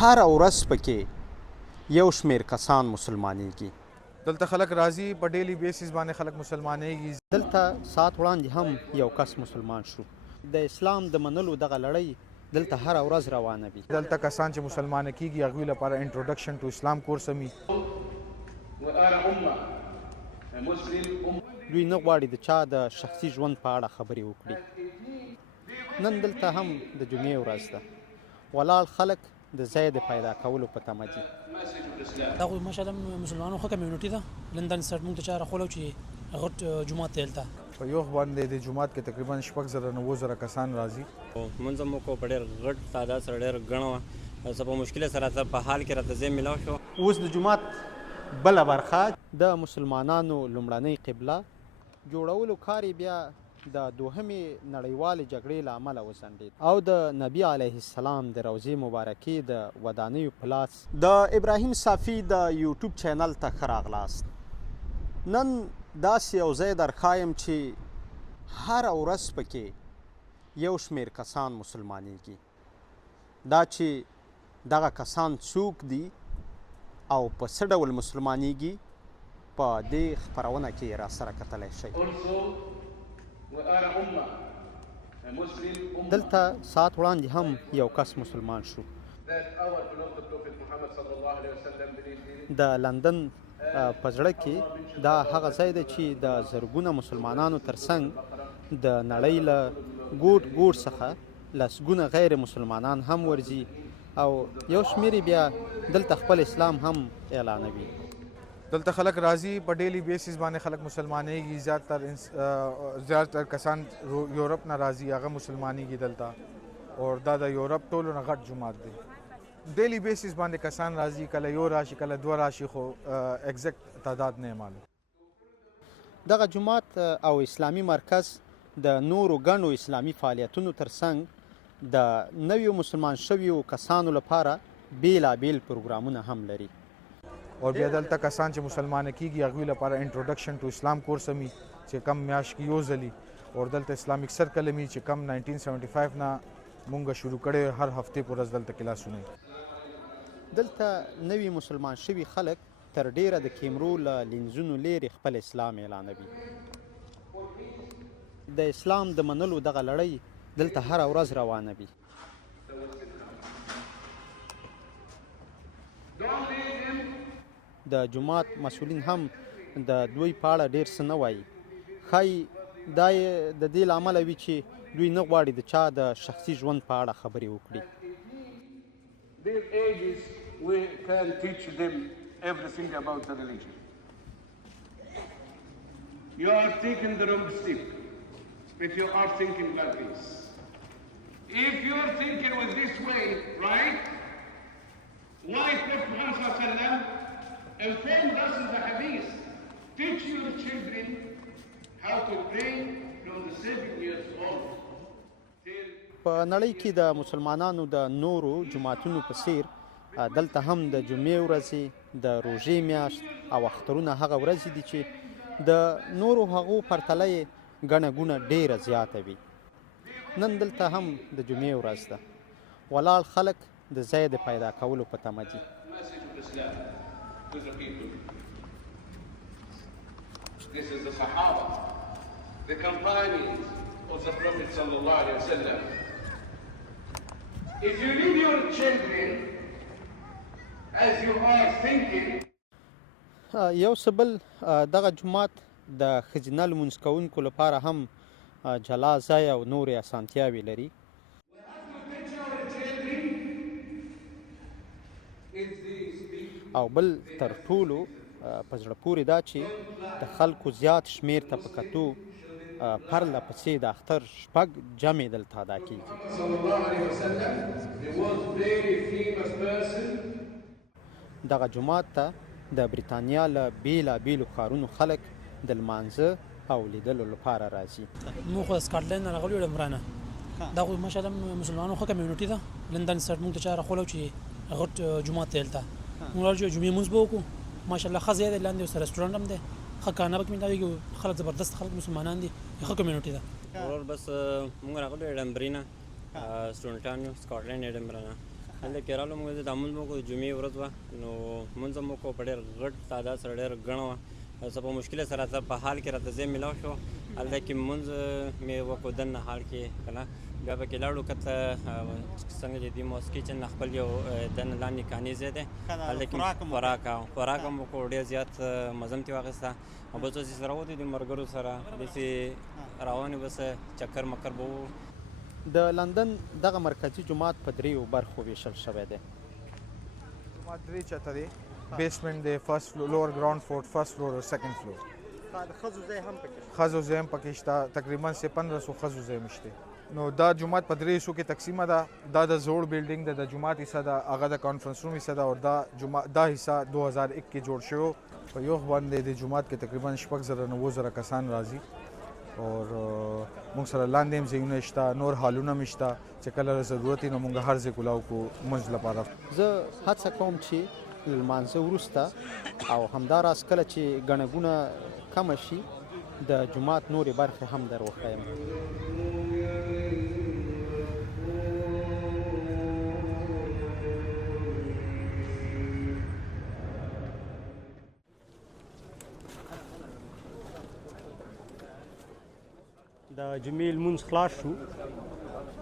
هر ورځ پکې یو شمېر کسان مسلمانېږي. دلته خلک راځي په ډیلی بیسیس باندې خلک مسلمانېږي. دلته ساعت وړاندې هم یو کس مسلمان شو. د اسلام د منلو دغه لړۍ دلته هر ورځ روانه وي. دلته کسان چې مسلمان کېږي هغوی لپاره انټروډکشن ټو اسلام کورس هم وي. دوی نه غواړي د چا د شخصي ژوند په اړه خبرې وکړي. نن دلته هم د جمعې ورځ ده. ولاړ خلک د ځای د پیدا کولو په تمه دي. دا خو ماشاءالله مسلمانانو ښه کمیونټي ده. لندن سټ موږ ته چا راخولو چې غټ جومات دی هلته. په یو وخت باندې د جومات کې تقریبا 6,000 کسان راځي. لمونځ مو کو په ډېر غټ تعداد سره ډېر ګڼه وه. څه په مشکل سره په حال کې راته ځای میلاو شو. اوس د جومات بله برخه د مسلمانانو لومړنۍ قبله جوړولو کار بیا د دوهمې نړیوالې جګړې له امله وځنډېد او د نبي علیه السلام د روضې مبارکې د ودانیو په لاس د ابراهیم صافي د یوټیوب چینل ته ښه راغلاست. نن داسې یو ځای درښایم چې هر ورځ پکې یو شمېر کسان مسلمانېږي. دا چې دغه کسان څوک دي او په څه ډول مسلمانېږي په دې خپرونه کې راسره کتلی شئ. دلته ساعت وړاندې هم یو کس مسلمان شو. د لندن په زړه کې دا هغه ځای دی چې د زرګونه مسلمانانو ترڅنګ د نړۍ له ګوټ ګوټ څخه لسګونه غیر مسلمانان هم ورځي او یو شمېر بیا دلته خپل اسلام هم اعلانوي. دلته خلک راځي په ډیلی بیسیس باندې خلک مسلمانېږي. زیاتر کسان یورپ نه راځي هغه مسلمانېږي دلته. او دا د یورپ ټولو نه غټ جومات دی. ډیلی بیسیس باندې کسان راځي، کله یو راشي کله دوه راشي، خو اگزیکټ تعداد نه معلوم. دغه جومات او اسلامي مرکز د نورو ګڼو اسلامي فعالیتونو ترڅنګ د نویو مسلمان شویو کسانو لپاره بیلابیل پروګرامونه هم لري. او بیا دلته کسان چې مسلمان کېږي هغوی لپاره انټروډکشن ټو اسلام کورس هم وي چې کم میاشت کې یو ځلي. او دلته اسلامیک سرکل هم وي چې کم 1975 نه مونږ شروع کړی، هر هفتې په ورځ دلته کلاسونه وي. دلته نوي مسلمان شوي خلک تر ډیره د کیمرو له لینزونو لیرې خپل اسلام اعلانوي. د اسلام د منلو دغه لړۍ دلته هر ورځ روانه وي. د جومات مسؤلین هم د دوی په اړه ډېر څه نه وایي. ښایي دا یې د دې له امله وي چې دوی نه غواړي د چا د شخصي ژوند په اړه خبرې وکړي. Their ages, we can teach them everything about the religion. You are taking the wrong step if you are thinking like this. If you are thinking with this way, right? Why Prophet Muhammad sallallahu alaihi wasallam informed us in the hadith, teach your children how to pray from the 7 years old. په نړۍ کې د مسلمانانو د نورو جماعتونو په څیر دلته هم د جمعې ورځې، د روژې میاشت او اخترونه هغه ورځې دي چې د نورو هغو پرتله یې ګڼه ګوڼه ډېره زیاته وي. نن دلته هم د جمعې ورځ ده. ولاړ خلک د ځای د پیدا کولو په تمه دي. To the people. This is the Sahaba, the companions of the Prophet sallallahu alaihi wasallam. If you leave your children as you are thinking. یو څه بل دغه جومات د ښځینه لمونځ کوونکو لپاره هم جلا ځای او نورې اسانتیاوې لري. او بل تر ټولو په زړه پورې دا چې د خلکو زیات شمېر ته په کتو پرله پسې د اختر 6 جمع دلته ادا کېږي. دغه جومات ته د بریتانیا له بیلابیلو ښارونو خلک د لمانځه او لیدلو لپاره راځي. موږ خو سکاټلند نه راغلي یو عمرانه. دا خو ماشاءالله مسلمانانو ښه کمیونټي ده. لندن سټ موږ ته چا راخولو چې غټ جومات دی هلته. موږ راځو جمعې لمونځ به وکړو. ماشاءالله ښه ځای دی، لاندې اوس رسټورانټ هم دی، ښه کانه پکې مېلاوېږي. خلک زبردست خلک مسلمانان دي، ښه کمیونټي ده. ورور بس موږ راغلو ایډنبرې نه، سټوډنټان یو سکاټلند ایډنبرا نه. هلته کې راغلو موږ د لمونځ مو وکړو، د جمعې ورځ وه، نو لمونځ هم وکړو، په ډېر غټ تعداد سره ډېر ګڼه وه، څه په مشکله سره راته په حال کې راته ځای میلاو شو، هلته کې لمونځ مې وکړو دننه حال کې که نه، بیا پکې لاړو کته څنګه چې دي موسکي چې نه خپل یو دننه لاندې کاني ځای دی، هلته کې خوراک هم وکړو، ډېر زیات مزه م ترې واخیسته، او بس اوس یې سره وتو د ملګرو سره داسې روان یو، بس چکر مکر به وو. د لندن دغه مرکزي جومات په دریو برخو ویشل شوی دی. جومات درې چته دی، بیسمنټ دی، فرست فلور، لوور ګراوند فلور، فرست فلور او سیکنډ فلور. د ښځو ځای هم پکې شته؟ ښځو ځای هم پکې شته، تقریبا 1500 ښځو ځای هم شته. نو دا جومات په درې حصو کې تقسیمه ده، دا د زوړ بلډینګ ده، د جومات حصه ده، هغه د کانفرنس روم حصه ده، او دا حصه 2001 کې جوړ شوی. په یو باندې د جومات کې تقریبا 6,000 کسان راځي، او موږ سره لاندې هم ځایونه شته، نور هالونه هم شته چې کله ضرورت وي نو موږ هر ځای کولاو کو لمونځ لپاره. زه هڅه کوم چې له لمانځه وروسته او همداراز کله چې ګڼه ګوڼه کمه شي د جومات نورې برخې هم در وښیم. د جمعې لمونځ خلاص شو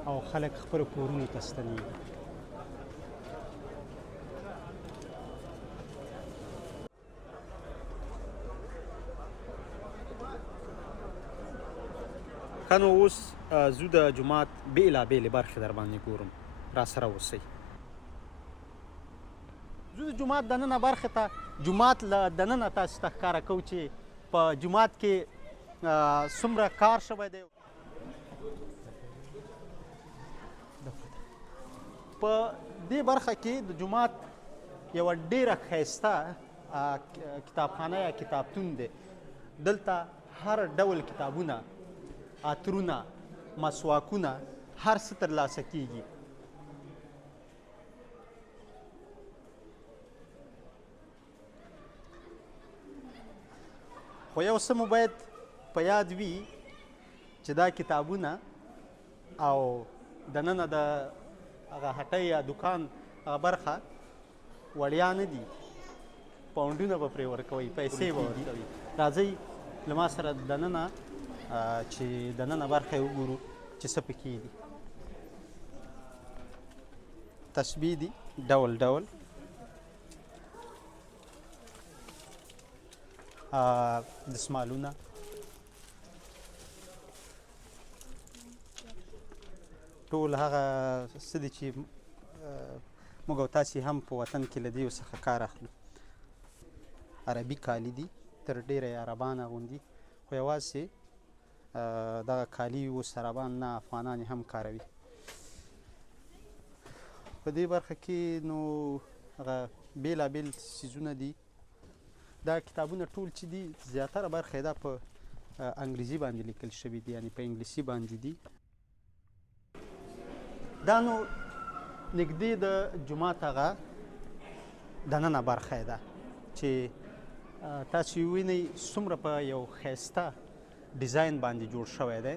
او خلک خپلو کورونو ته ستنېږي. ښه نو اوس زه د جومات بېلابېلې برخې در باندې ګورم، را سره اوسئ. زه د جومات دننه برخې ته جومات له دننه تاسو ته ښکاره کوو چې په جومات کې څومره کار شوی دی. په دې برخه کې د جومات یوه ډېره ښایسته کتابخانه یا کتابتون دی. دلته هر ډول کتابونه، عطرونه، مسواکونه، هر څه ترلاسه کیږي. خو یو څه مو باید په یاد وي چې دا کتابونه او دننه د هغه هټۍ یا دکان هغه برخه وړیا نه دي، پاونډونه به پرې ورکوئ، پیسې به ورکوئ. راځئ له ما سره دننه چې دننه برخه یې وګورو چې څه پکې دي. تسبیح دي ډول ډول، دسمالونه، ټول هغه څه دي چې موږ او تاسې هم په وطن کې له دې څخه کار اخلو. عربي کالي دي، تر ډېره یې عربان اغوندي، خو یوازې دغه کالي اوس عربان نه، افغانان هم کاروي. په دې برخه کې نو هغه بېلابېل څیزونه دي. دا کتابونه ټول چې دي زیاتره برخه یې دا په انګریزي باندې لیکل شوي دي، یعنې په انګلیسي باندې دي. دا نو نږدې د جومات هغه دننه برخه یې ده چې تاسو یې ووینئ څومره په یو ښایسته ډیزاین باندې جوړ شوی دی.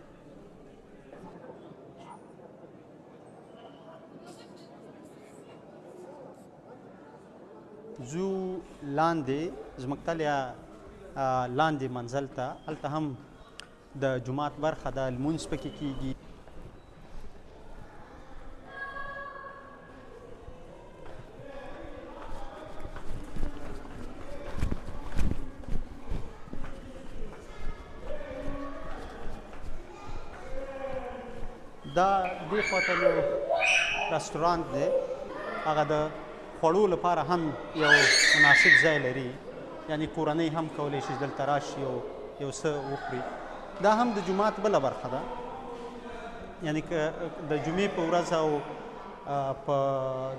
زو لاندې زموږ تلیا لاندې منزل ته، هلته هم د جومات برخه ده، لمونځ پکې کیږي. دا دې خواته نو رستورانت دی، هغه د خوړو لپاره هم یو مناسب ځای لري، یعنې کورنۍ هم کولی شي دلته راشي او یو څه وخوري. دا هم د جومات بله برخه ده، یعنې که د جمعې په ورځ او په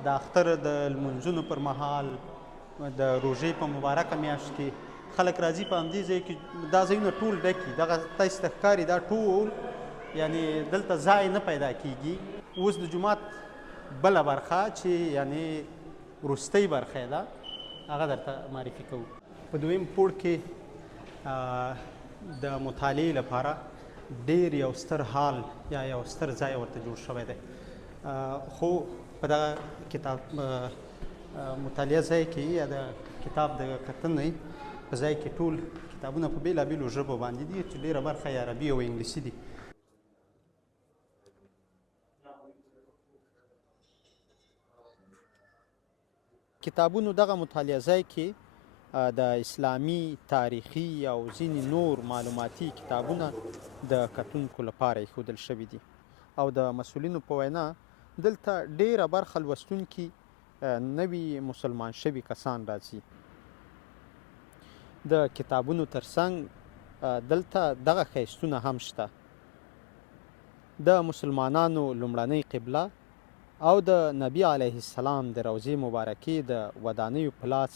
د اختر د لمونځونو پر مهال د روژې په مبارکه میاشت کې خلک راځي په همدې ځای کې. دا ځایونه ټول ډک وي، دغه تاسې ته ښکاري دا ټول یعنې دلته ځای نه پیدا کیږي. اوس د جومات بله برخه چې یعنې وروستۍ برخه یې ده هغه درته معرفي کوو. په دویم پوړ کې د مطالعې لپاره ډېر یو ستر حال یا یو ستر ځای ورته جوړ شوی دی. خو په دغه کتاب مطالعه ځای کې یا د کتاب د کتنې په ځای کې ټول کتابونه په بېلابېلو ژبو باندې دي چې ډېره برخه یې عربي او انګلیسي دي. کتابونو دغه مطالعه ځای کې د اسلامي تاریخي او ځینې نور معلوماتي کتابونه د کتونکو لپاره ایښودل شوي دي او د مسؤلینو په وینا دلته ډیره برخه لوستونکي نوي مسلمان شوي کسان راځي. د کتابونو ترڅنګ دلته دغه ښایستونه هم شته. د مسلمانانو لومړنۍ قبله او د نبی علیه السلام د روضې مبارکې د ودانیو په لاس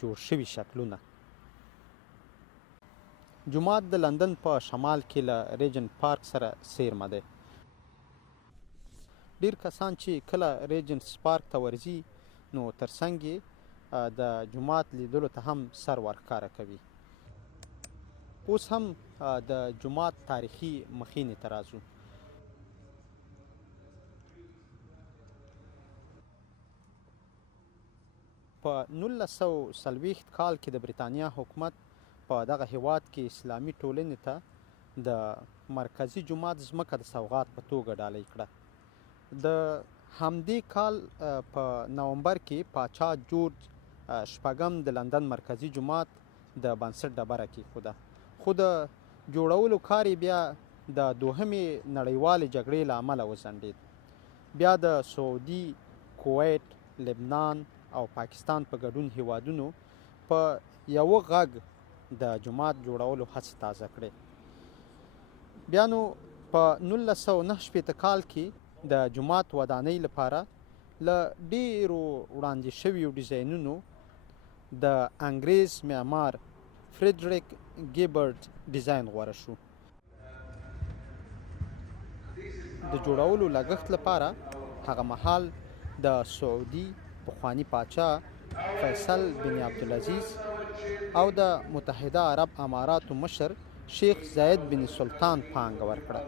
جوړ شوي شکلونه. جومات د لندن په شمال کې له ریجنټ پارک سره څیرمه دی. ډیر کسان چې کله ریجنټس پارک ته ورځي نو ترڅنګ یې د جومات لیدلو ته هم سر ورښکاره کوي. اوس هم د جومات تاریخي مخینې ته راځو. په 1940 کال کې د بریتانیا حکومت په دغه هیواد کې اسلامي ټولنې ته د مرکزي جومات ځمکه د سوغات په توګه ډالۍ کړه. د همدې کال په نومبر کې پاچا جورج شپږم د لندن مرکزي جومات د بنسټ ډبره کېښوده، خو د جوړولو کار یې بیا د دوهمې نړیوالې جګړې له امله وځنډېد. بیا د سعودي، کویت، لبنان او پاکستان په ګډون هیوادونو په یوه غږ د جومات جوړولو هڅې تازه کړې. بیا نو په 1969 کال کې د جومات ودانۍ لپاره له ډیرو وړاندې شویو ډیزاینونو د انګریز معمار فریدریک ګیبرټ ډیزاین غوره شو. د جوړولو لګښت لپاره هغه مهال د سعودي پخوانی پاچا فیصل بن عبدالعزیز او د متحده عرب اماراتو مشر شیخ زاید بن سلطان پانګه ورکړه.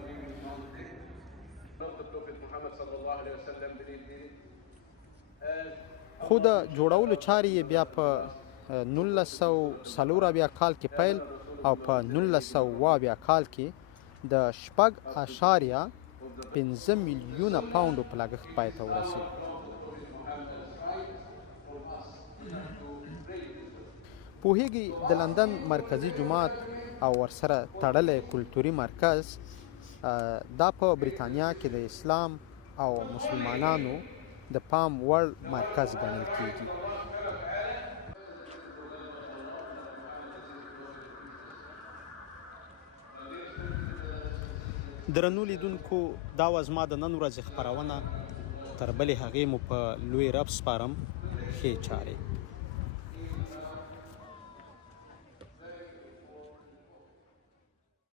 خو د جوړولو چارې یې بیا په 1940 کال کې پیل او په 1970 کال کې د 6.5 میلیونه پاونډو په لګښت پای ته ورسېد. پوهیږي د لندن مرکزي جومات او ورسره تړلی کلتوري مرکز دا په بریتانیا کې د اسلام او مسلمانانو د پام وړ مرکز ګڼل کیږي. درنو لیدونکو، دا وه زما د نن ورځې خپرونه. تر بلې هغې مو په لوی رب سپارم. ښې چارې.